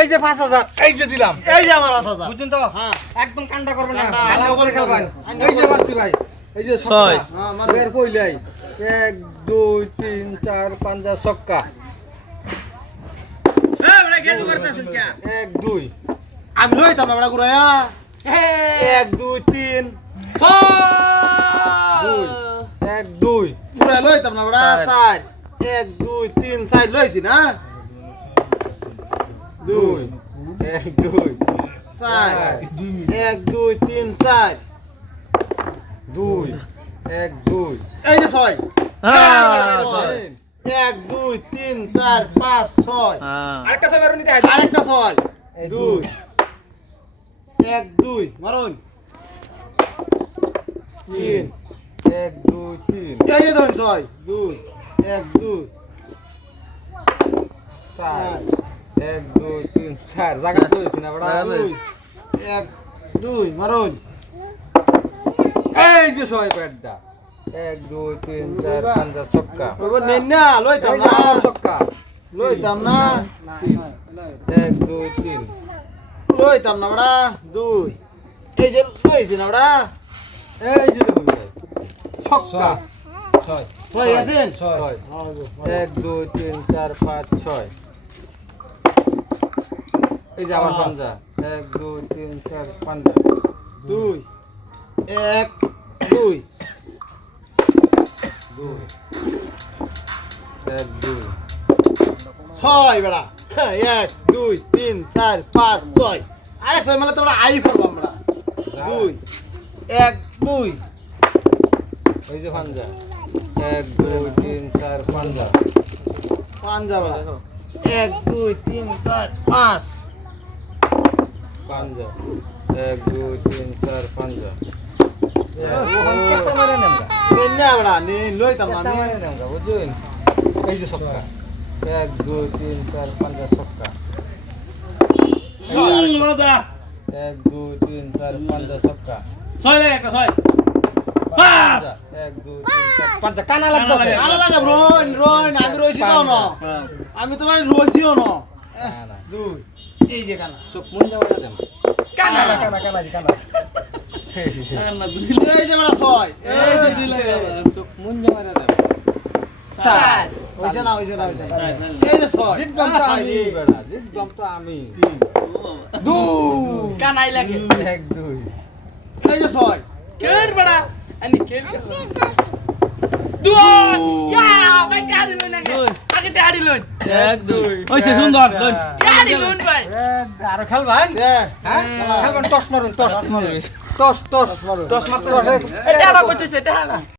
এই যে পাঁচ হাজার। এই যে দিলাম। এই যে আমার পাঁচ হাজার। বুঝছেন তো? হ্যাঁ। একদম কান্ডা করবেন না। ভালো করে খেলবেন। এই যে মারছি ভাই। এই যে ছয়। হ্যাঁ, বের কইলাই। এক দুই তিন চার পাঁচা ছক্কা। এক দুই। আমি লইতাম আমরা ঘুরাইয়া। এক দুই তিন। দুই। এক দুই। ঘুরাই লইতাম না আমরা। সাইড এক দুই তিন। সাইড লইছি না? দুই এক দুই সাইড এক দুই তিন চার। দুই এক দুই। এই যে ছয়। হ্যাঁ, ছয়। এক দুই তিন চার পাঁচ ছয়। হ্যাঁ। আরেকটা নিতে আরেকটা ছয়। দুই। এক দুই। মারুন। তিন। এক দুই তিন। এই যে ধরুন ছয়। দুই এক দুই। চার। এক দুই তিন চার। জায়গা তো হয়েছে না বড়া এক দুই মারুন এই যে ছয় ব্যাটটা এক দুই তিন চার পাঁচা ছক্কা। নেন না লইতাম না। ছক্কা। লইতাম না। এক দুই তিন। লইতাম না বড়া দুই। এই যে লইছি না বড়া। এই যে দেখুন ছক্কা। ছয়। ছয়। আছেন ছয়। এক দুই তিন চার পাঁচ ছয়। এই যে আমার পাঞ্জা। এক দুই তিন চার পাঞ্জা। দুই। এক দুই। দুই। এক দুই। ছয় বেড়া। এক দুই তিন চার পাঁচ ছয়। আরে ছয় মানে তোমরা আই পারব আমরা। দুই। এক দুই। এই যে পাঞ্জা। এক দুই তিন চার পাঞ্জা। পাঞ্জা বেড়া। এক দুই তিন চার পাঁচ। পাঞ্জা। এক দুই তিন চার পাঞ্জা। ওখান কেসা মেরে নেমগা? নেন না বেড়া নেন লইতাম না কেসা নেন। মেরে নেমগা বুঝছেন এই যে ছক্কা এক দুই তিন চার হুম, মজা। এক দুই তিন চার পাঞ্জা ছক্কা ছয় লাগে একটা, ছয়। পাঁচ। আমি তোমার না, না। দুই এই যে কানা। চোখ মুন যাবে না দেন কানা কানা কানা কানা। আর না, দুই। এই যে বেড়া ছয়। এই যে দিলে চোখ মুন যাবে না চার। হইছে না হইছে না হইছে না। ছয়, ছয়। এই যে ছয়। জিতবাম তো আমি। জিতবাম তো আমি। দুই। কানাই লাগে। এক দুই। এই যে ছয়। কের বড়া। আনি কের দুই। টস মারুন টস। টস টস আলা কইতেছে এটা আলা